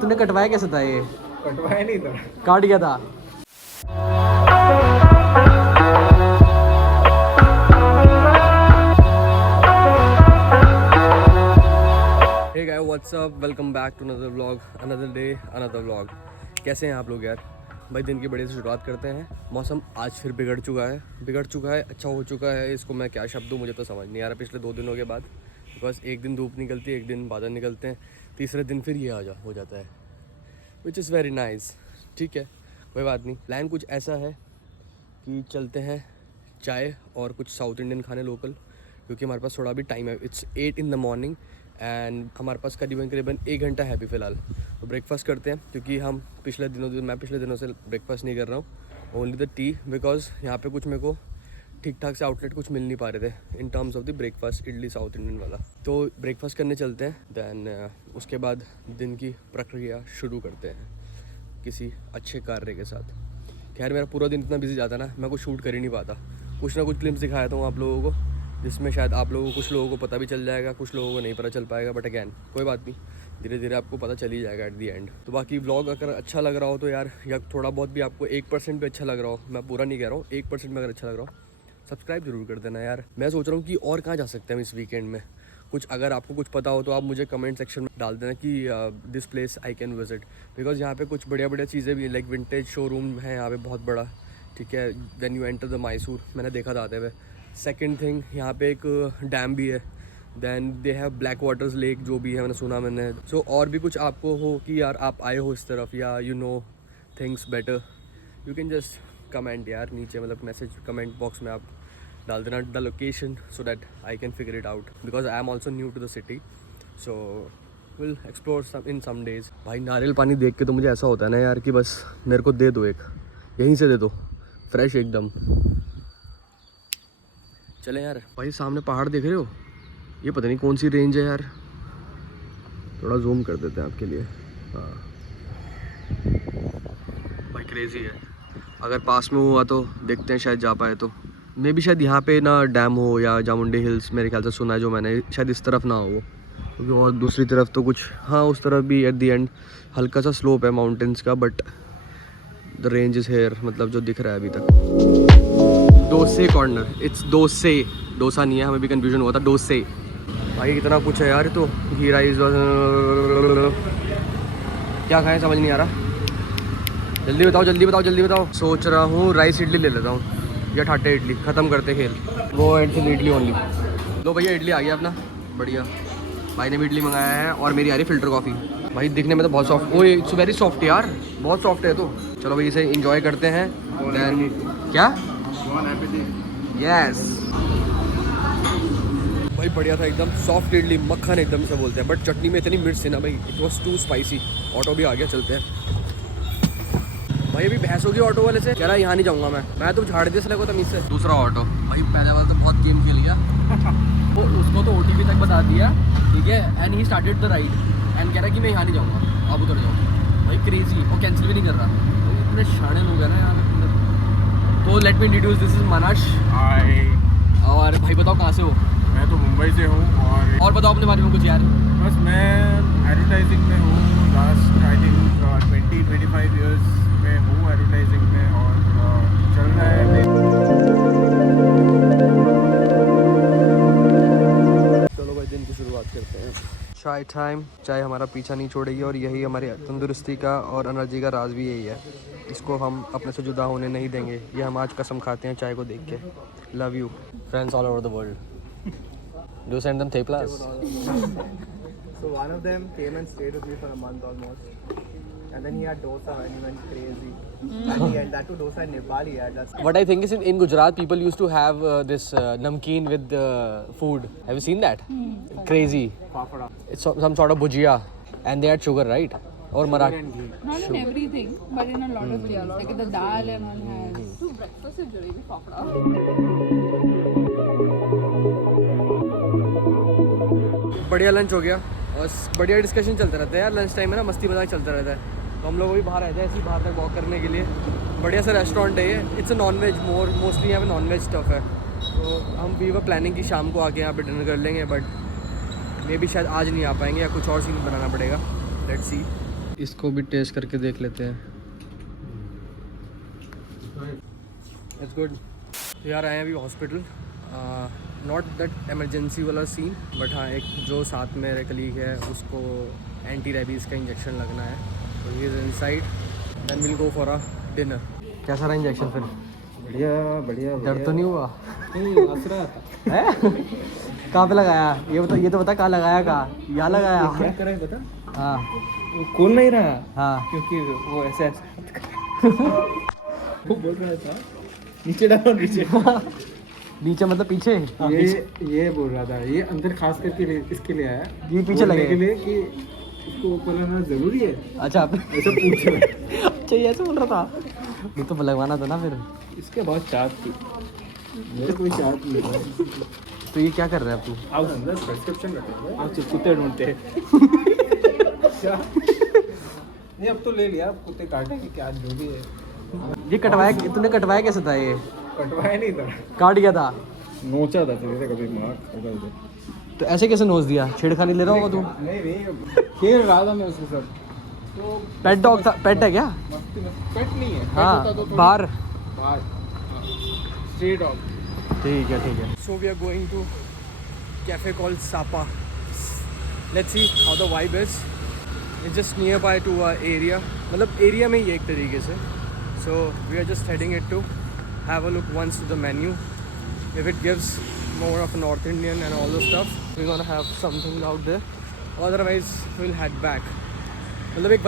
तूने कटवाया कैसे था ये? कटवाया नहीं था, काट गया था। Hey guys, what's up? Welcome back to another vlog, another day, another vlog. कैसे हैं आप लोग यार? भाई दिन की बड़ी से शुरुआत करते हैं। मौसम आज फिर बिगड़ चुका है, अच्छा हो चुका है। इसको मैं क्या शब्द दूँ मुझे तो समझ नहीं आ रहा पिछले 2 दिनों के बाद। बस एक दिन धूप निकलती है, एक दिन बादल निकलते हैं, तीसरे दिन फिर ये हो जाता है, विच इज़ वेरी नाइस। ठीक है, कोई बात नहीं। प्लान कुछ ऐसा है कि चलते हैं चाय और कुछ साउथ इंडियन खाने लोकल, क्योंकि हमारे पास थोड़ा भी टाइम है। It's 8 in the morning and हमारे पास करीबन 1 घंटा है अभी फ़िलहाल। तो ब्रेकफास्ट करते हैं, क्योंकि मैं पिछले दिनों से ब्रेकफास्ट नहीं कर रहा हूँ, ओनली द टी, बिकॉज यहाँ पे कुछ मेरे को ठीक ठाक से आउटलेट कुछ मिल नहीं पा रहे थे इन terms of the breakfast, idli south Indian वाला। तो ब्रेकफास्ट करने चलते हैं, दैन उसके बाद दिन की प्रक्रिया शुरू करते हैं किसी अच्छे कार्य के साथ। खैर मेरा पूरा दिन इतना बिजी जाता है ना, मैं कुछ शूट कर ही नहीं पाता। कुछ ना कुछ क्लिप्स दिखाया था आप लोगों को, जिसमें शायद आप लोगों को, कुछ लोगों को पता भी चल जाएगा, कुछ लोगों को नहीं पता चल पाएगा, बट अगैन कोई बात नहीं, धीरे धीरे आपको पता चल ही जाएगा एट दी एंड। तो बाकी व्लॉग अगर अच्छा लग रहा हो तो यार, या थोड़ा बहुत भी आपको 1% भी अच्छा लग रहा हो, मैं पूरा नहीं कह रहा हूँ, 1% में अगर अच्छा लग रहा हो सब्सक्राइब जरूर कर देना यार। मैं सोच रहा हूँ कि और कहाँ जा सकते हैं हम इस वीकेंड में। कुछ अगर आपको कुछ पता हो तो आप मुझे कमेंट सेक्शन में डाल देना कि this place I can visit, because यहाँ पे कुछ बढ़िया चीज़ें भी, लाइक विंटेज शोरूम है यहाँ पे बहुत बड़ा। ठीक है, when you enter the Mysore, मैंने देखा था आते हुए। सेकेंड थिंग, यहाँ पे एक डैम भी है, then they have black waters lake, जो भी है मैंने सुना मैंने। सो और भी कुछ आपको हो कि यार आप आए हो इस तरफ, या you know things better, you can just comment यार नीचे, मतलब मैसेज कमेंट बॉक्स में आप डाल देना the location, so that I can figure it out, because I am also new to the city, so will explore in some days. भाई नारियल पानी देख के तो मुझे ऐसा होता है ना यार कि बस मेरे को दे दो एक, यहीं से दे दो, फ्रेश एकदम। चले यार। भाई सामने पहाड़ देख रहे हो, ये पता नहीं कौन सी रेंज है यार, थोड़ा जूम कर देते हैं आपके लिए। हाँ भाई क्रेजी है, अगर पास में हुआ तो देखते हैं, शायद जा पाए तो। मे भी शायद यहाँ पे ना डैम हो, या चामुंडी हिल्स मेरे ख्याल से सुना है जो मैंने, शायद इस तरफ ना हो, क्योंकि और दूसरी तरफ तो कुछ, हाँ उस तरफ भी एट दी एंड हल्का सा स्लोप है माउंटेन्स का, but the range is here, मतलब जो दिख रहा है अभी तक। डोसे कॉर्नर, इट्स डोसे, डोसा नहीं है, हमें भी कंफ्यूजन हुआ था, डोसे। भाई कितना कुछ है यार, तो घी राइस, क्या खाएं समझ नहीं आ रहा, जल्दी बताओ। सोच रहा हूँ राइस इडली ले लेता हूँ, या ठाटे इडली, ख़त्म करते खेल, वो एंड इडली ओनली। लो भैया इडली आ गया अपना, बढ़िया। भाई ने भी इडली मंगाया है, और मेरी आ रही फ़िल्टर कॉफ़ी। भाई दिखने में तो बहुत soft, oh it's very soft यार, बहुत सॉफ्ट है। तो चलो भाई इसे इंजॉय करते हैं। दैन क्या, यस भाई बढ़िया था एकदम, सॉफ्ट इडली, मक्खन एकदम से बोलते हैं, बट चटनी में इतनी मिर्च थी ना भाई, it was too spicy. Auto भी आ गया, चलते हैं। भाई अभी बहस होगी ऑटो वाले से, कह रहा है यहाँ नहीं जाऊँगा मैं तो झाड़ दिया को तमीज़ से। दूसरा ऑटो, भाई पहले वाला तो बहुत गेम खेल गया वो, उसको तो OTP तक बता दिया, ठीक है, and he started the ride and कह रहा कि मैं यहाँ नहीं जाऊँगा, आप उधर जाओ। भाई क्रेजी, वो कैंसिल भी नहीं कर रहा। भाई इतने शाणे लोग हैं ना यार। तो let me introduce, this is Manash. Hi. और भाई बताओ कहाँ से हो? मैं तो मुंबई से हूँ। और बताओ अपने बारे में कुछ यार। बस मैं एडवर्टाइजिंग में हूँ, लास्ट आई थिंक 20-25 ईयर्स में हूँ एडवर्टाइजिंग में, और चल रहा है। चलो भाई दिन की शुरुआत करते हैं। चाय टाइम, चाय हमारा पीछा नहीं छोड़ेगी, और यही हमारी तंदुरुस्ती का और एनर्जी का राज भी यही है, इसको हम अपने से जुदा होने नहीं देंगे। ये हम आज कसम खाते हैं चाय को देख के। Love you friends all over the world, do send them theplas. So one of them came and stayed with me for a month almost, and then he had dosa and he went crazy. And that too dosa in Nepali. That's What I think is in Gujarat people used to have this namkeen with food. Have you seen that? Crazy. fafda. It's some sort of bhujia, and they add sugar, right? Or Marathi. Not in everything, but in a lot of things. Like the dal and all has. To breakfast is jalebi fafda. बढ़िया lunch हो गया, और बढ़िया discussion चलता रहता है यार, lunch time में ना मस्ती मजाक चलता रहता है। तो हम लोग भी बाहर आए थे ऐसे ही, बाहर तक वॉक करने के लिए। बढ़िया सा रेस्टोरेंट है ये, it's a non veg, mostly यहाँ पे नॉन वेज स्टफ है। तो हम भी वो प्लानिंग की शाम को आके यहाँ पे डिनर कर लेंगे, बट मे भी शायद आज नहीं आ पाएंगे, या कुछ और सीन बनाना पड़ेगा, लेट्स सी। इसको भी टेस्ट करके देख लेते हैं। It's good. यार आए हैं अभी हॉस्पिटल, नॉट दैट इमरजेंसी वाला सीन, बट हाँ एक जो साथ में मेरे कलीग है उसको एंटी रेबीज़ का इंजेक्शन लगना है, तो he is inside, then will go for a dinner. कैसा रहा इंजेक्शन फिर? बढ़िया बढ़िया। दर्द तो नहीं हुआ? नहीं हंस रहा था। है? कहाँ पे लगाया ये तो बता, कहाँ लगाया, कहाँ यहाँ लगाया? क्या करे बता? हाँ वो खोल नहीं रहा हाँ क्योंकि वो ऐसे वो बोल रहा था नीचे डालो नीचे। नीचे मतलब पीछे? ये बोल रहा था, ये अंदर खास करके इसके लिए आया, ये पीछे बोलने लगे के लिए कि इसको ऊपर लाना जरूरी है। अच्छा ऐसा पूछ रहा। अच्छा ये ऐसे बोल रहा था, ये तो लगवाना था ना फिर। इसके बहुत चाहत थी, मेरे कोई चाहत नहीं था। तो ये क्या कर रहा है अब तू? आप अंदर प्रिस्क्रिप्शन रखेंगे, आप कुत्ते ढूंढते क्या? नहीं अब तो ले लिया, अब कुत्ते काटेंगे क्या, जो भी है। ये कटवाया, तूने कटवाया कैसे था? ये कटवाया नहीं था, काट गया था? नोचा था तेरे से कभी मार्क होगा इधर। तो ऐसे कैसे नोच दिया? छेड़खानी ले रहा होगा तू? नहीं खेल रहा था मैं उसके साथ। तो पेट डॉग था? पेट है क्या? मस्ती मस्ती पेट नहीं है, हाँ बाहर। बाहर स्ट्रे डॉग। ठीक है। So we are going to cafe called Sapa, let's see how the vibe is. It's just near by to a area, मतलब एरिया में ही एक तरीके से। So we are just heading it to have a look once to the menu, if it gives more of North Indian and all those stuff, we're gonna have something out there, otherwise we'll head back. मतलब एक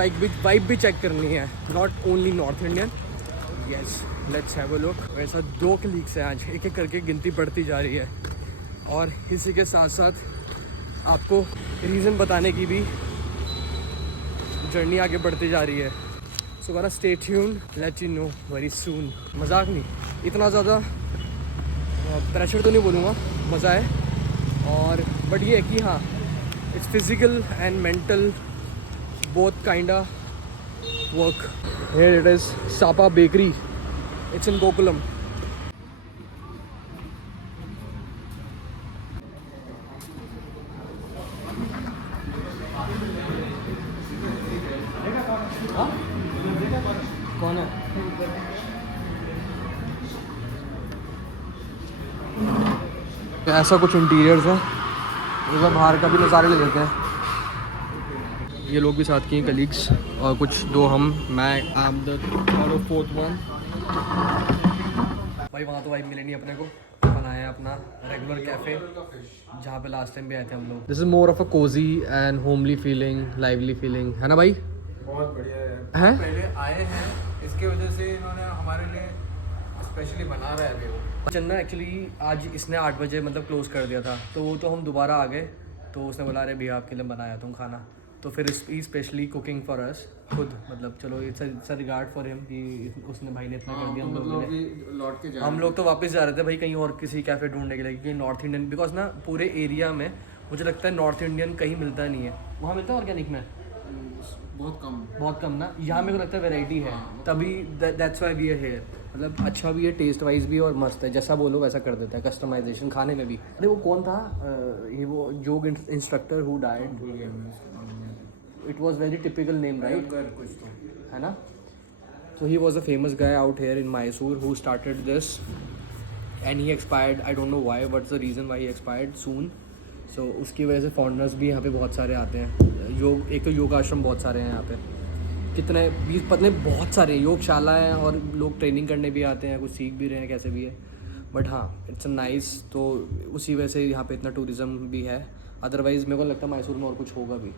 vibe भी check करनी है, not only North Indian. Yes, let's have a look. वैसा 2 clicks हैं आज, एक एक करके गिनती बढ़ती जा रही है, और इसी के साथ साथ आपको रीज़न बताने की भी जर्नी आगे बढ़ती जा रही है। So gonna stay tuned, let you know very soon. मजाक नहीं, इतना ज़्यादा प्रेशर तो नहीं बोलूँगा, मज़ा है। और बट ये है कि हाँ, it's physical and mental both kinda work. Here it is Sapa bakery, it's in Gokulam. कौन है? ऐसा कुछ इंटीरियर्स है, एक बार बाहर का भी नज़ारे ले लेते हैं। ये लोग भी साथ के हैं कलीग्स, और कुछ 2 हम, मैं I am the 4th one. भाई वहाँ तो वाइब मिले नहीं अपने को, बनाया अपना रेगुलर कैफ़े जहाँ पे लास्ट टाइम भी आए थे हम लोग। This is more of a Cozi and homely feeling, lively feeling, है ना भाई? बहुत बढ़िया है? पहले आए हैं, इसके वजह से इन्होंने हमारे लिए स्पेशली बना रहा है अभी वो। चन्ना एक्चुअली आज इसने 8 बजे मतलब क्लोज़ कर दिया था, तो वो तो हम दोबारा आ गए, तो उसने बोला अरे भैया आपके लिए बनाया तुम खाना, तो फिर ही स्पेशली कुकिंग फॉर अस खुद, मतलब चलो it's a regard for him कि उसने भाई ने इतना कर दिया हम लोगों के लिए। लौट के हम लोग तो वापस जा रहे थे भाई कहीं और किसी कैफ़े ढूंढने के लिए, क्योंकि नॉर्थ इंडियन, बिकॉज ना पूरे एरिया में मुझे लगता है नॉर्थ इंडियन कहीं मिलता नहीं है। वहाँ मिलता है ऑर्गेनिक में बहुत कम ना, यहाँ मेरे को लगता है वैरायटी है, तभी that's why we are here. मतलब अच्छा भी है, टेस्ट वाइज भी, और मस्त है, जैसा बोलो वैसा कर देता है, कस्टमाइजेशन खाने में भी। अरे वो कौन था ये वो योग instructor who died, it was very typical name right, कुछ तो है ना? So he was a famous guy out here in Mysore who started this, and he expired. I don't know why. What's the reason why he expired soon? So उसकी वजह से foreigners भी यहाँ पे बहुत सारे आते हैं। योग, एक तो योग आश्रम बहुत सारे हैं यहाँ पे, कितने 20 पतले बहुत सारे योगशाला हैं, और लोग ट्रेनिंग करने भी आते हैं, कुछ सीख भी रहे हैं कैसे भी है। बट हाँ इट्स अ नाइस, तो उसी वजह से यहाँ पे इतना टूरिज़्म भी है। अदरवाइज़ मेरे को लगता है मैसूर में और कुछ होगा भी,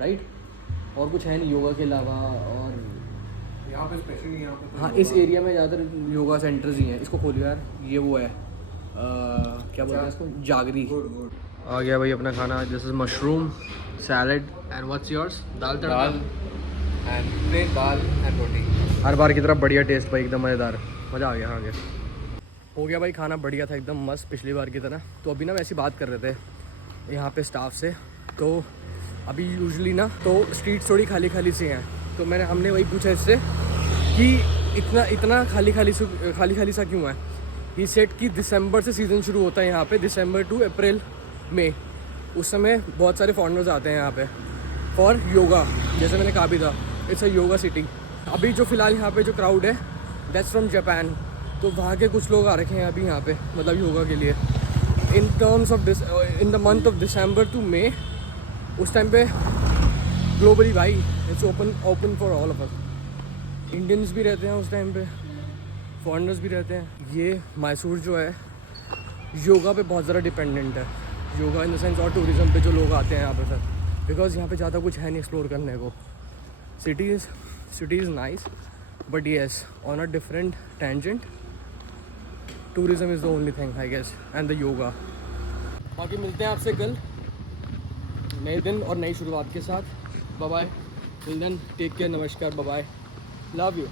राइट? और कुछ है नहीं योगा के अलावा, और यहाँ पे स्पेशली यहाँ पे हाँ इस एरिया में ज़्यादातर योगा सेंटर्स ही हैं। इसको खोलियो यार, ये वो है क्या बोलते हैं इसको, जागरी। आ गया भाई अपना खाना, this is mushroom salad and what's yours? Dal tadka and plain dal and roti. हर बार की तरह बढ़िया टेस्ट भाई, एकदम मज़ेदार, मज़ा आ गया। हाँ हो गया भाई, खाना बढ़िया था एकदम मस्त पिछली बार की तरह। तो अभी ना वैसी बात कर रहे थे यहाँ पे स्टाफ से, तो अभी यूजुअली ना तो स्ट्रीट थोड़ी खाली खाली सी हैं, तो हमने वही पूछा इससे कि इतना खाली खाली सा क्यों है। ही सेट कि दिसंबर से सीज़न शुरू होता है यहाँ पे, दिसंबर टू अप्रैल में, उस समय बहुत सारे फॉरेनर्स आते हैं यहाँ पे। फॉर योगा, जैसे मैंने कहा भी था, इट्स अ योगा सिटी। अभी जो फ़िलहाल यहाँ पे जो क्राउड है दैट्स फ्रॉम जापान, तो वहाँ के कुछ लोग आ रखे हैं अभी यहाँ पे मतलब योगा के लिए। In terms of in the month of December to May, उस टाइम पे ग्लोबली भाई it's open for all of us. Indians भी रहते हैं उस टाइम पे, फॉरेनर्स भी रहते हैं। ये मैसूर जो है योगा पे बहुत ज़्यादा डिपेंडेंट है, योगा इन द सेंस और टूरिज़म पे जो लोग आते हैं यहाँ पे सर, बिकॉज यहाँ पे ज़्यादा कुछ है नहीं एक्सप्लोर करने को। City is nice but yes on a different tangent, tourism is the only thing I guess and the yoga. बाकी मिलते हैं आपसे कल नए दिन और नई शुरुआत के साथ। Bye bye, till then take care, नमस्कार, बाय बाय, लव यू।